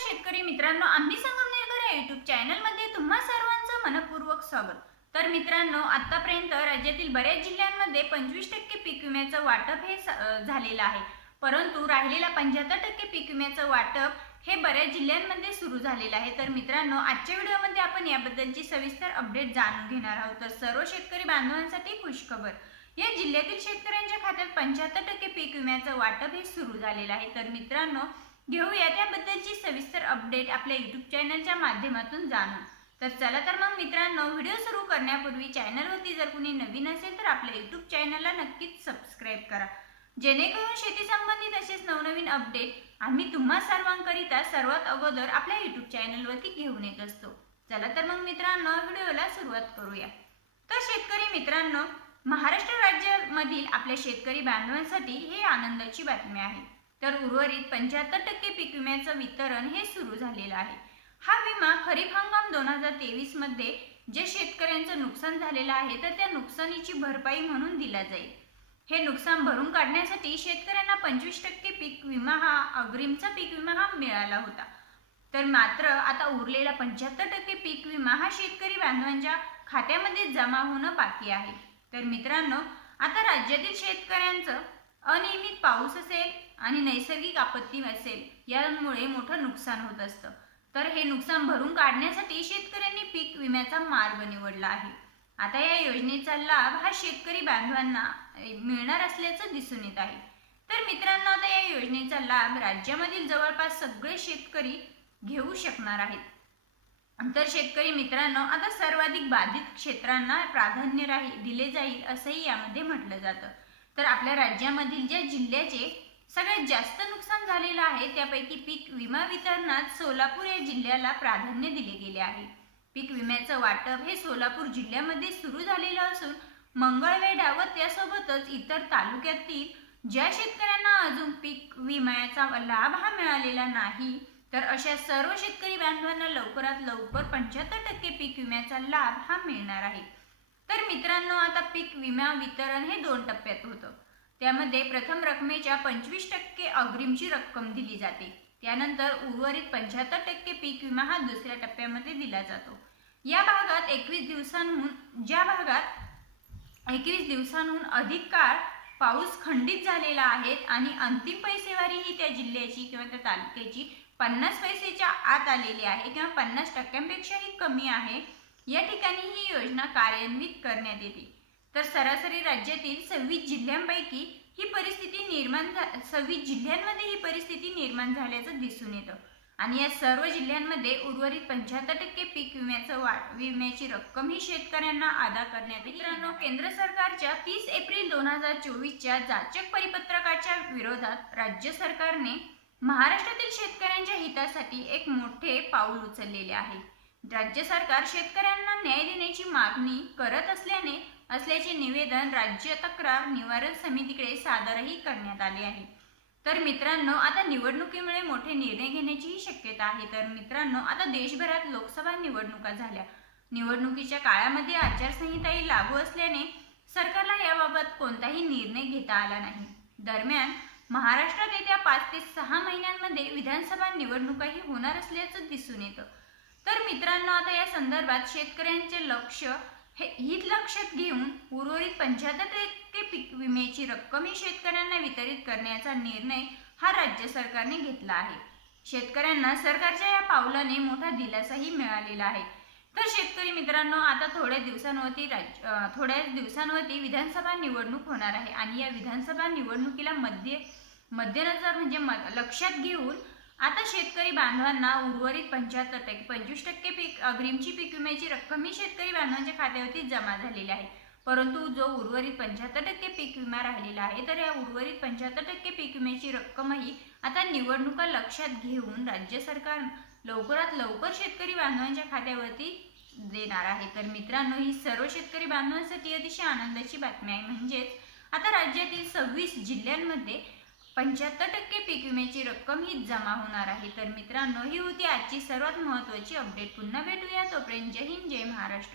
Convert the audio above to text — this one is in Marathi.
शेतकरी मित्रांनो आम्ही संगमनेरकर या युट्यूब चॅनलमध्ये तुम्हा सर्वांचं मनपूर्वक स्वागत. तर मित्रांनो आतापर्यंत राज्यातील बऱ्याच जिल्ह्यांमध्ये पंचवीस टक्के पीक विम्याचं वाटप हे झालेलं आहे. परंतु राहिलेला पंच्याहत्तर टक्के पीक विम्याचं वाटप हे बऱ्याच जिल्ह्यांमध्ये सुरू झालेलं आहे. तर मित्रांनो आजच्या व्हिडिओमध्ये आपण याबद्दलची सविस्तर अपडेट जाणून घेणार आहोत. तर सर्व शेतकरी बांधवांसाठी खुशखबर. या जिल्ह्यातील शेतकऱ्यांच्या खात्यात पंच्याहत्तर टक्के पीक विम्याचं वाटप हे सुरू झालेलं आहे. तर मित्रांनो घेऊया त्याबद्दलची सविस्तर अपडेट आपल्या युट्यूब चॅनलच्या माध्यमातून जाणून. तर चला तर मग मित्रांनो व्हिडिओ सुरू करण्यापूर्वी चॅनलवरती जर कुणी नवीन असेल तर आपल्या युट्यूब चॅनलला नक्कीच सबस्क्राईब करा. जेणेकरून शेती संबंधित असेच नवनवीन अपडेट आम्ही तुम्हा सर्वांकरिता सर्वात अगोदर आपल्या युट्यूब चॅनलवरती घेऊन येत असतो. चला तर मग मित्रांनो व्हिडिओला सुरुवात करूया. तर शेतकरी मित्रांनो महाराष्ट्र राज्यामधील आपल्या शेतकरी बांधवांसाठी हे आनंदाची बातमी आहे. तर उर्वरित पंच्याहत्तर टक्के पीक विम्याचं वितरण हे सुरू झालेलं आहे. हा विमा खरीप हंगाम दोन हजार तेवीसमध्ये जे शेतकऱ्यांचं नुकसान झालेलं आहे तर त्या नुकसानीची भरपाई म्हणून दिला जाईल. हे नुकसान भरून काढण्यासाठी शेतकऱ्यांना पंचवीस टक्के पीक विमा हा अग्रिमचा पीक विमा हा मिळाला होता. तर मात्र आता उरलेला पंच्याहत्तर टक्के पीक विमा हा शेतकरी बांधवांच्या खात्यामध्ये जमा होणं बाकी आहे. तर मित्रांनो आता राज्यातील शेतकऱ्यांचं अनियमित पाऊस असेल आणि नैसर्गिक आपत्ती असेल यामुळे मोठं नुकसान होत असतं. तर हे नुकसान भरून काढण्यासाठी शेतकऱ्यांनी पीक विम्याचा मार्ग निवडला आहे. आता या योजनेचा लाभ हा शेतकरी बांधवांना मिळणार असल्याचं दिसून येत आहे. तर मित्रांनो आता या योजनेचा लाभ राज्यामधील जवळपास सगळे शेतकरी घेऊ शकणार आहेत. तर शेतकरी मित्रांनो आता सर्वाधिक बाधित क्षेत्रांना प्राधान्य राहील दिले जाईल असंही यामध्ये म्हटलं जातं. तर आपल्या राज्यामधील ज्या जिल्ह्याचे सगळ्यात जास्त नुकसान झालेलं आहे त्यापैकी पीक विमा वितरणात सोलापूर या जिल्ह्याला प्राधान्य दिले गेले आहे. पीक विम्याचं वाटप हे सोलापूर जिल्ह्यामध्ये सुरू झालेलं असून मंगळवेढा व त्यासोबतच इतर तालुक्यातील ज्या शेतकऱ्यांना अजून पीक विम्याचा लाभ हा मिळालेला नाही तर अशा सर्व शेतकरी बांधवांना लवकरात लवकर पंच्याहत्तर टक्के पीक विम्याचा लाभ हा मिळणार आहे. तर मित्रांनो आता पीक विमा वितरण हे दोन टप्प्यात होतं. त्यामध्ये प्रथम रकमेच्या पंचवीस टक्के अग्रिमची रक्कम दिली जाते. त्यानंतर उर्वरित पंच्याहत्तर टक्के पीक विमा हा दुसऱ्या टप्प्यामध्ये दिला जातो. या भागात एकवीस दिवसांहून ज्या भागात एकवीस दिवसांहून अधिक काळ पाऊस खंडित झालेला आहे आणि अंतिम पैसेवारी ही त्या जिल्ह्याची किंवा त्या तालुक्याची पन्नास पैसेच्या आत आलेली आहे किंवा पन्नास टक्क्यांपेक्षाही कमी आहे या ठिकाणी ही योजना कार्यान्वित करण्यात येते. तर सरासरी राज्यातील सव्वीस जिल्ह्यांपैकी ही परिस्थिती निर्माण झा सव्वीस जिल्ह्यांमध्ये ही परिस्थिती निर्माण झाल्याचं दिसून येतं. आणि या सर्व जिल्ह्यांमध्ये उर्वरित पंच्याहत्तर टक्के पीक विम्याचं वा विम्याची रक्कम ही शेतकऱ्यांना अदा करण्यात येईल. मित्रांनो केंद्र सरकारच्या तीस एप्रिल दोन हजार चोवीसच्या जाचक परिपत्रकाच्या विरोधात राज्य सरकारने महाराष्ट्रातील शेतकऱ्यांच्या हितासाठी एक मोठे पाऊल उचललेले आहे. राज्य सरकार शेतकऱ्यांना न्याय देण्याची मागणी करत असल्याने असल्याचे निवेदन राज्य तक्रार निवारण समितीकडे सादरही करण्यात आले आहे. तर मित्रांनो आता निवडणुकीमुळे मोठे निर्णय घेण्याचीही शक्यता आहे. तर मित्रांनो आता देशभरात लोकसभा निवडणुका झाल्या. निवडणुकीच्या काळामध्ये आचारसंहिताही लागू असल्याने सरकारला याबाबत कोणताही निर्णय घेता आला नाही. दरम्यान महाराष्ट्रात येत्या पाच ते सहा महिन्यांमध्ये विधानसभा निवडणुकाही होणार असल्याचं दिसून येतं. तर मित्रांनो आता या संदर्भात शेतकऱ्यांचे लक्ष हे हित लक्षात घेऊन उर्वरित पंच्याहत्तर टक्के पीक विम्याची रक्कम ही शेतकऱ्यांना वितरित करण्याचा निर्णय हा राज्य सरकारने घेतला आहे. शेतकऱ्यांना सरकारच्या या पावलाने मोठा दिलासाही मिळालेला आहे. तर शेतकरी मित्रांनो आता थोड्या दिवसांवरती राज थोड्या दिवसांवरती विधानसभा निवडणूक होणार आहे आणि या विधानसभा निवडणुकीला मध्ये मध्यनजर म्हणजे म लक्षात घेऊन आता शेतकरी बांधवांना उर्वरित पंच्याहत्तर टक्के पंचवीस टक्के पीक अग्रिमची पीक विम्याची रक्कम ही शेतकरी बांधवांच्या खात्यावरती जमा झालेली आहे. परंतु जो उर्वरित पंच्याहत्तर टक्के पीक विमा राहिलेला आहे तर या उर्वरित पंच्याहत्तर टक्के पीक विम्याची रक्कमही आता निवडणुका लक्षात घेऊन राज्य सरकार लवकरात लवकर शेतकरी बांधवांच्या खात्यावरती देणार आहे. तर मित्रांनो ही सर्व शेतकरी बांधवांसाठी अतिशय आनंदाची बातमी आहे. म्हणजेच आता राज्यातील सव्वीस जिल्ह्यांमध्ये पंच्याहत्तर टक्के पीक विम्याची रक्कम ही जमा होणार आहे. तर मित्रांनो ही होती आजची सर्वात महत्त्वाची अपडेट. पुन्हा भेटूया तोपर्यंत जय हिंद जय महाराष्ट्र.